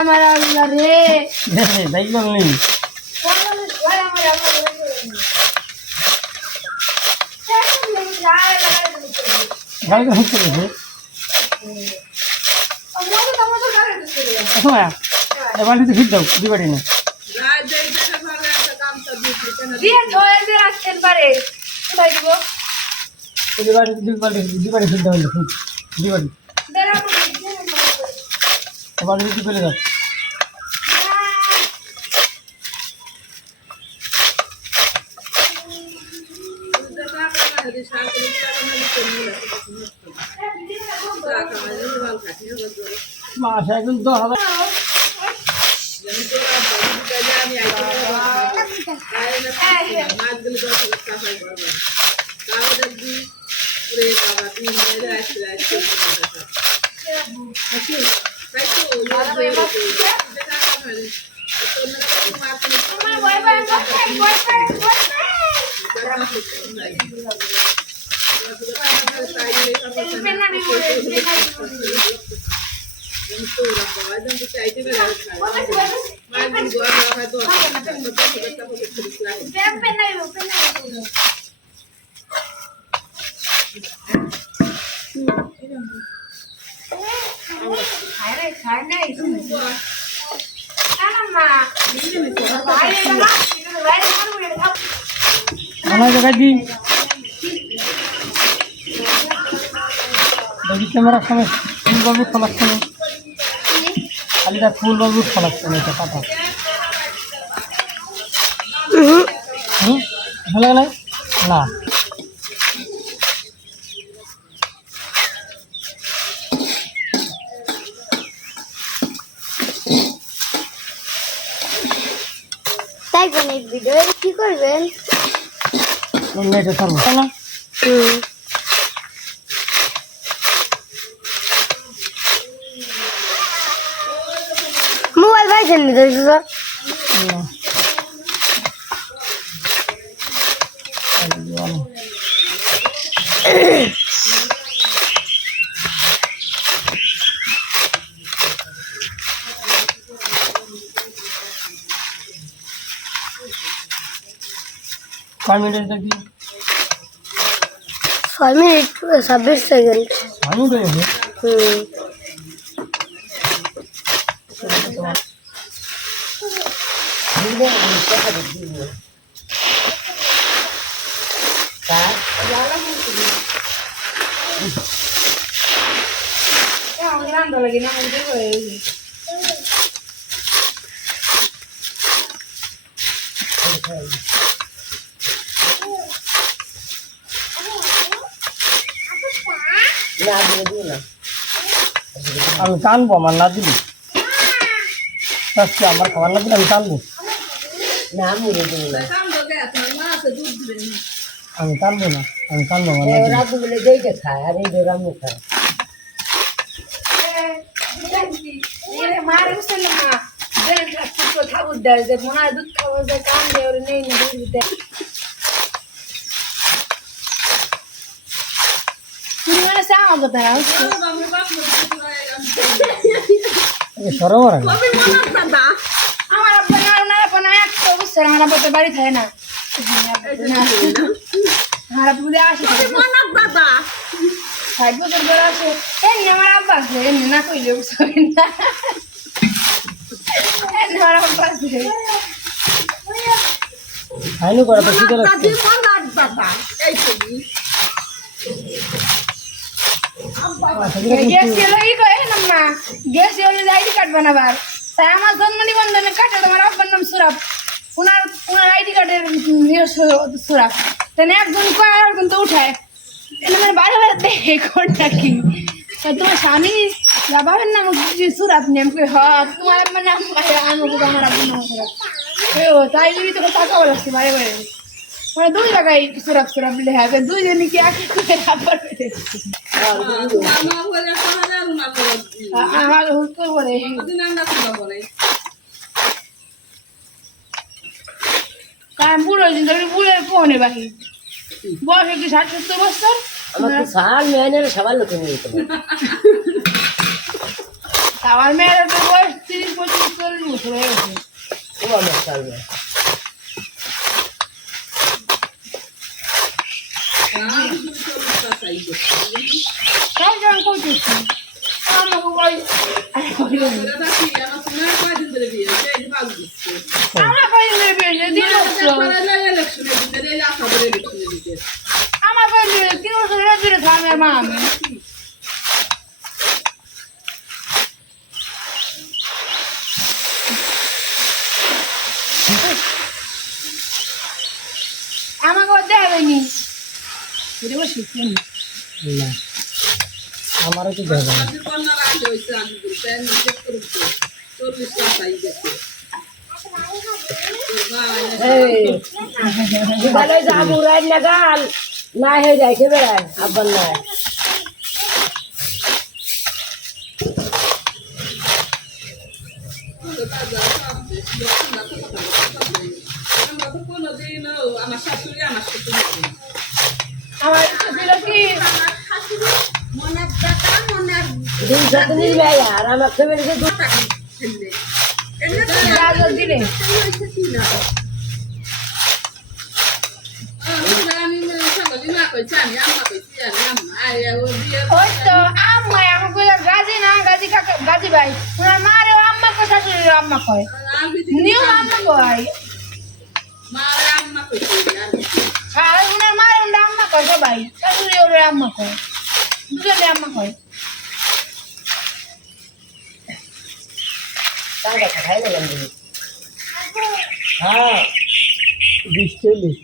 আমার আল্লাহ রে দেখলাম নি গাড়ি তো হচ্ছে রে এবার তো ফিট দাও দুই বাড়ি না দুই বাড়ি ফিট দাও দুই বাড়ি এবার যদি ফেলে দাও মাসে একদম 10,000 আমার জায়গায় দিই দেখি ক্যামেরার সামনে ফুলবাবু ফলাচ্ছে না খালিটা ফুলবাবু ফলাচ্ছে না এটা কথা ভালো লাগে না তাই কোন ভিডিও কি করবেন নেটে ছাড়বো না মোবাইল পাইছেন নি দেখছো কয় মিনিট দেখি 6 মিনিট 26 সেকেন্ড আমি তো আমি টানবো আমার না দিবি আমার খাবার না দিলে আমি টানবো আমি টানবো না আমি টানবো খায় আর এই রামু খায় সরোবর আমার বাড়ি থাকে না আসে 60 বছর ধরে আসে এমনি আমার আব্বা আছে এমনি না কইলে আমার আব্বা আছে আইনু করা তো শীতের গ্যাস এলো ই কয় না গ্যাস এলো আইডি কার্ড বানাবার তাই আমার জন্ম নিবন্ধনে কাটে তোমার আব্বার নাম সুরাব ওনার আইডি কার্ডের সুরাব তাই একজন কয় আর একজন তো উঠায় এটা মানে বারে বারে দেখে কোনটা কি তোমার স্বামী বাবার নাম সুরাব নেম কই হ তোমার আব্বার নাম আমাকে আমার আব্বার নাম সুরাব তাই জন্যই তোকে টাকা বলাচ্ছি বারে বারে মানে দুই জায়গায় সুরাব লেখা আছে দুইজনই কি একই করে আব্বার পেতেছি আমার হুলকো বলে কারণ বুড়ো বুড়ের ফোনে বাকি বয়স কি 60-70 বছর আমার তো সাল মেয়ের সবার লোকে নিয়ে যেতে আমার মেয়ের তো বয়স 30-35-40 বছর হয়ে গেছে। তাই তো আমি কইতেছি। আমাকে বল, আমার কয়দিন ধরে বিয়ে হয়েছে, 2 বছর। আমার কয়দিন 3 বছর হয়ে দূরে থামের মা আমি। আমাকে ওর দেয়া হয়নি। এটা বসে কিনি। না আমারও তো দেবে না ভালো যাবো রাত লাগাল না হয়ে যায় কে বেড়ায় আব্বার না আমার ইচ্ছা ছিল কি দিন সাথে নিবে আর আমার ফ্যামিলিকে গাজর দিলে ওই তো আম্মা আমাকে গাজি না গাজি কাকা গাজি ভাই ওনার মারে আম্মা কয় শাশুড়ির আম্মা কয় নিউ আম্মা কয় আর ওনার মারে ওনার আম্মা কয় সবাই শাশুড়ি ওর আম্মা কয় দুজনে আম্মা কয় খাই না হ্যাঁ 20-40